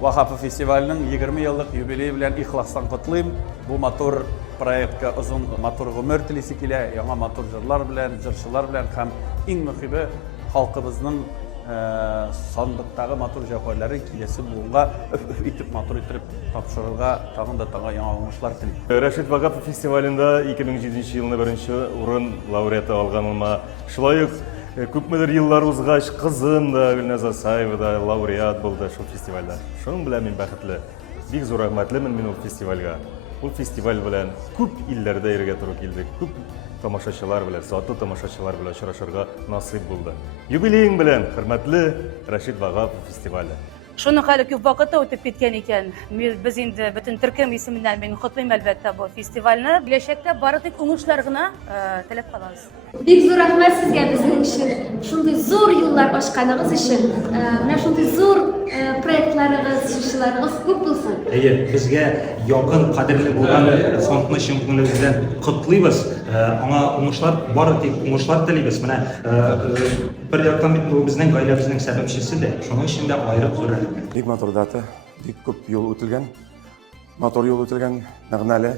Вахапы фестивалінің 20 елдік юбилейі белән ихластан котлыйм. Бу матур проектка озын матур гомер телисе килә, яңа матур җырлар белән, җырчылар белән һәм иң мөһиме халкыбызның сандыктагы матур җавһарлары киләсе буынга итеп матур итеп тапшырырга тагын да яңа уңышлар телим. Рәшит Вагапов фестивалендә 2007 елны беренче урын лауреаты алганыма, шулай ук күпмедер еллар узгач кызым да Гөлназ Асаева да лауреат булды шул фестивальдә. Шуның белән мин бәхетле. Бик зур рәхмәтлемен мин ул фестивальгә. Ул фестиваль белән күп илләрдә йөрергә туры килде. Күп тамашачылар белән, затлы тамашачылар белән очрашырга насыйп булды. Юбилеең белән, хөрмәтле Рәшит Вагапов фестивале. Шуның хәле күп вакытта үтеп киткән икән. Без инде бөтен төркем исеменнән мин котлыйм әлбәттә бу фестивальне. Киләчәктә бары тик уңышлар гына теләп калабыз. Бик зур рәхмәт сезгә безнең өчен. Шундый зур юллар ачканыгыз өчен. Менә шундый зур проектларыгыз, чыгышларыгыз күп булсын. Безгә якын, кадерле булган фондны чын күңелебездән котлыйбыз. Аңа уңышлар, бары тик уңышлар телибез. Менә бер яктан бит бу безнең гаиләбезнең сәбәпчесе дә. Шуның өчен дә аерым зур рәхмәт. Бик матур дата, бик күп юл үтелгән, матур юл үтелгән, мәгънәле,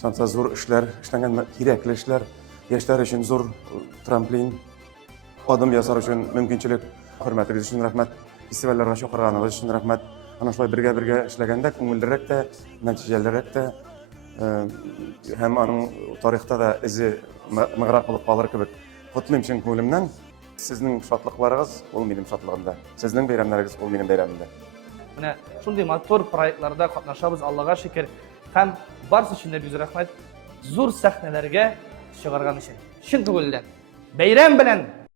шанса зур эшләр, эшләнгән кирәкле эшләр, яшьләр өчен зур трамплин, адым ясар өчен мөмкинчелек. Хөрмәтегез өчен рәхмәт, фестивальләргә чакырганыгыз өчен рәхмәт. Ана шулай бергә эшләгәндә күңеллерәк тә, нәтиҗәлерәк тә һәм аның тарихта да изе мыграк булып калыр кебек. Котлыйм чын күңелемнән. Сезнең шатлыкларыгыз ул минем шатлыгымда. Сезнең бәйрәмнәрегез ул минем бәйрәмемдә. Менә шундый матур проектларда катнашабыз, Аллага шөкер. Һәм барсы өчен дә бик рәхмәт. Зур сәхнәләргә чыгарган өчен. Чын күңелдән. Бәйрәм белән